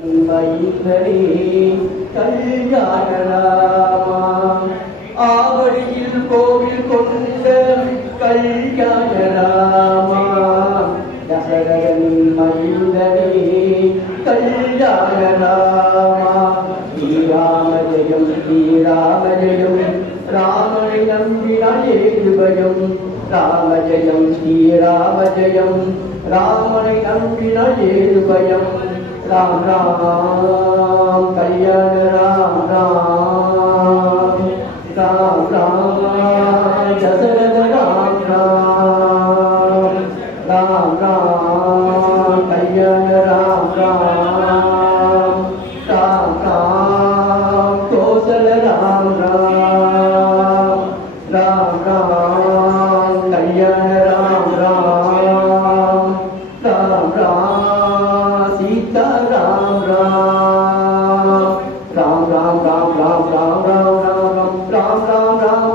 மைந்தனே கல்யாண ராமா ஆவடியில் கோவில் கொண்ட கல்யாண ராமா தசரதன் மைந்தனே கல்யாண ராமா ஸ்ரீராம ஜெயம் ஸ்ரீராம ஜெயம் ராமனை நம்பினாய் ஏது பயம் ராம ஜெயம் ஸ்ரீராம ஜெயம் ராமனை நம்பினாய் ஏது பயம் राम राम कल्याण राम राम राम राम दशरथ राम राम राम राम कल्याण राम राम राम राम कौशल राम राम राम राम कल्याण राम राम राम राम सीता राम राम राम राम राम राम राम राम राम राम राम राम